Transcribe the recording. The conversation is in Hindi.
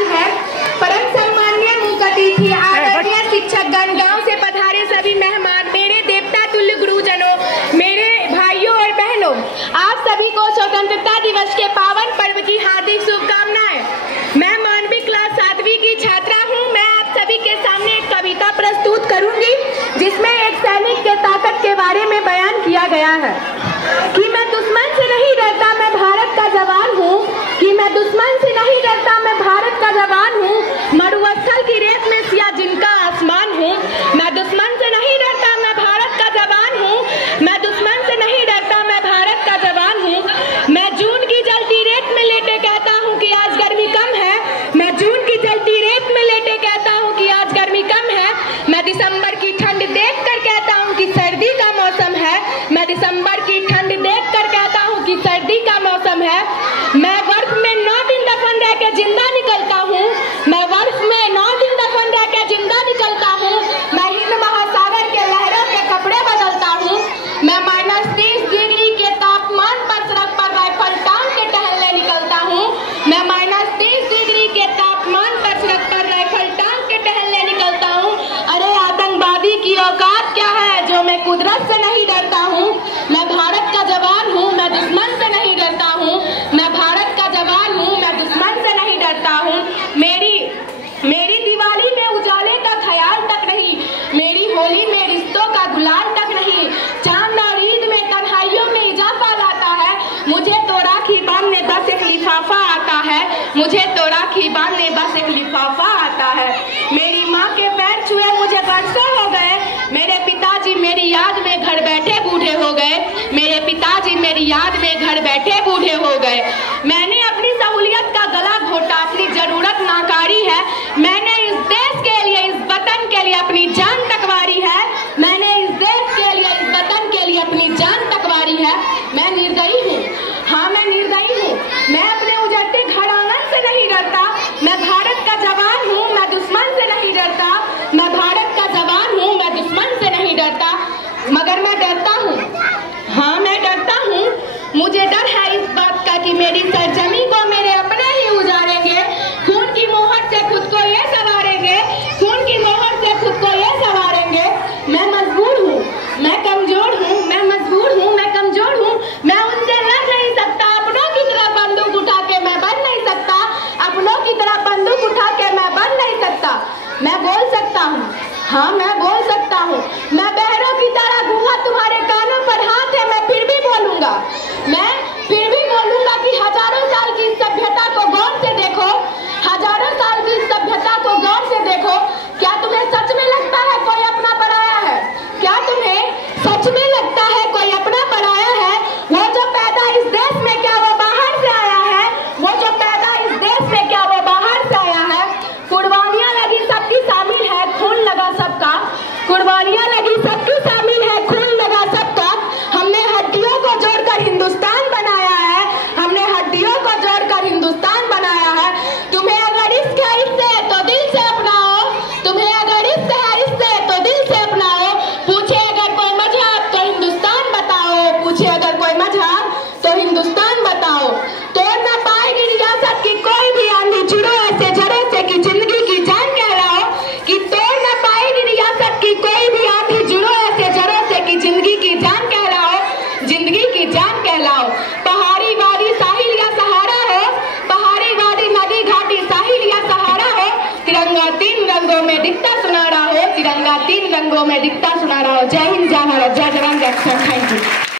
सम्मान है। परम सम्माननीय मुख्य अतिथि, आदरणीय शिक्षकगण, गांव से पधारे सभी मेहमान, मेरे देवता तुल्य गुरुजनों, मेरे भाइयों और बहनों, आप सभी को स्वतंत्रता दिवस के पावन पर्व की हार्दिक शुभकामनाएं। मैं मानवीय क्लास 7वीं की छात्रा हूं। मैं आप सभी के सामने एक कविता प्रस्तुत करूंगी जिसमें एक सैनिक के ताकत के बारे में बयान किया गया है कि मैं दुश्मन से नहीं डरता, मैं भारत का जवान हूँ। कि मैं दुश्मन से नहीं डरता, मैं भारत का जवान हूँ। मरुस्थल की रेत में सिया जिनका आसमान हूँ। मैं दुश्मन से नहीं डरता, मैं भारत का जवान हूँ। मैं दुश्मन से नहीं डरता, मैं भारत का जवान हूँ। मैं जून की जलती रेत में लेटे कहता हूँ कि आज गर्मी कम है। मैं जून की जलती रेत में लेटे कहता हूँ कि आज गर्मी कम है। मैं दिसंबर की ठंड देख कर कहता हूँ कि सर्दी का मौसम है। मैं दिसंबर की ठंड देख कर कहता हूँ कि सर्दी का मौसम है। मैं वर्ष में 9 दिन दफन रह के जिंदा निकलता हूँ। मैं वर्ष में 9 दिन दफन रह के जिंदा निकलता हूँ। मैं हिंद महासागर के लहरों के कपड़े बदलता हूँ। मैं -30 डिग्री के तापमान पर सड़क पर राइफल टांग के टहलने निकलता हूँ। मैं -30 डिग्री के तापमान पर सड़क पर राइफल टांग के टहलने निकलता हूँ। अरे आतंकवादी की औकात क्या है जो मैं कुदरत से नहीं डरता हूँ। मैं भारत का जवान हूँ, मैं दुश्मन से नहीं डरता हूँ। मैं भारत का जवान हूँ, मैं दुश्मन से नहीं डरता हूँ। मेरी दिवाली में उजाले का ख्याल तक नहीं, मेरी होली में रिश्तों का गुलाल तक नहीं। चांद और ईद में तन्हाइयों में इजाफा लाता है। मुझे तो राखी बांधने बस एक लिफाफा आता है। मुझे तो राखी बांधने बस एक लिफाफा आता है। मेरी माँ के पैर छुए मुझे बरसों हो गए। मेरे पिताजी मेरी याद में घर बैठे बूढ़े हो गए। मेरे पिताजी मेरी याद में घर बैठे बूढ़े हो गए। मैंने अपनी सहूलियत का गला घोटा, अपनी जरूरत नाकारी है। मैंने इस देश के लिए, इस वतन के लिए अपनी जान तकवारी है। मैंने इस देश के लिए, इस वतन के लिए अपनी जान तकवारी है। मैं निर्दयी हूँ, हाँ मैं निर्दयी हूँ। मैं अपने उजड़ते घर आंगन से नहीं डरता। मैं भारत का जवान हूँ, मैं दुश्मन से नहीं डरता। मैं भारत का जवान हूँ, मैं दुश्मन से नहीं डरता। मगर मैं डरता हूँ, हाँ मैं डरता हूँ। मुझे डर है इस बात का कि मेरी सरजमी को मेरे अपने ही उजाड़ेंगे। खून की मोहर से खुद को ये संवारेंगे। खून की मोहर से खुद को ये संवारेंगे। मैं मजबूर हूँ, मैं कमजोर हूँ। मैं मजबूर हूँ, मैं कमजोर हूँ। मैं उनसे लड़ नहीं सकता। अपनों की तरह बंदूक उठा के मैं बन नहीं सकता। अपनों की तरह बंदूक उठा के मैं बन नहीं सकता। मैं बोल सकता हूँ, हाँ मैं बोल सकता हूँ। मैं बहरों की तरह गूंगा, तुम्हारे कानों पर हाथ है, मैं फिर भी बोलूंगा। मैं फिर भी बोलूंगा कि हजारों साल की सभ्यता को गौर से देखो। हजारों साल की सभ्यता को गौर से देखो। क्या तुम्हें सच में लगता है कोई अपना पराया है? क्या तुम्हें सच में लगता है कोई अपना पराया है? वो जो पैदा इस देश में, क्या वो बाहर से आया है? वो जो पैदा इस देश में, क्या वो बाहर से आया है? कुर्बानियां लगी सबकी शामिल है, खून लगा सबका। कुर्बानियां लगी सबकी शामिल है, खून लगा सबका। हमने हड्डियों को जोड़कर हिंदुस्तान बनाया है। हमने हड्डियों को जोड़कर हिंदुस्तान बनाया है। तुम्हें अगर इश्क है इससे तो दिल से अपनाओ। तुम्हें अगर इश्क है इससे तो दिल से अपनाओ। पूछे अगर कोई मजहब तो हिंदुस्तान बताओ। पूछे अगर कोई मजहब तो हिंदुस्तान बताओ। तोड़ ना पाएगी रियासत की कोई भी आंधी, चिड़ो ऐसे जड़ों से कि जिंदगी की जान कहलाओ। कि तोड़ ना पाएगी रियासत की कोई भी आंधी, जुड़ो ऐसे जड़ों से कि जिंदगी की जान कहलाओ। जिंदगी की जान कहलाओ। पहाड़ी वादी साहिल या सहारा हो। पहाड़ी वादी नदी घाटी साहिल या सहारा हो। तिरंगा 3 रंगों में दिखता सुनहरा हो। तिरंगा 3 रंगों में दिखता सुनहरा हो। जय हिंद, जय भारत, जय जवान, जय किसान। Thank you.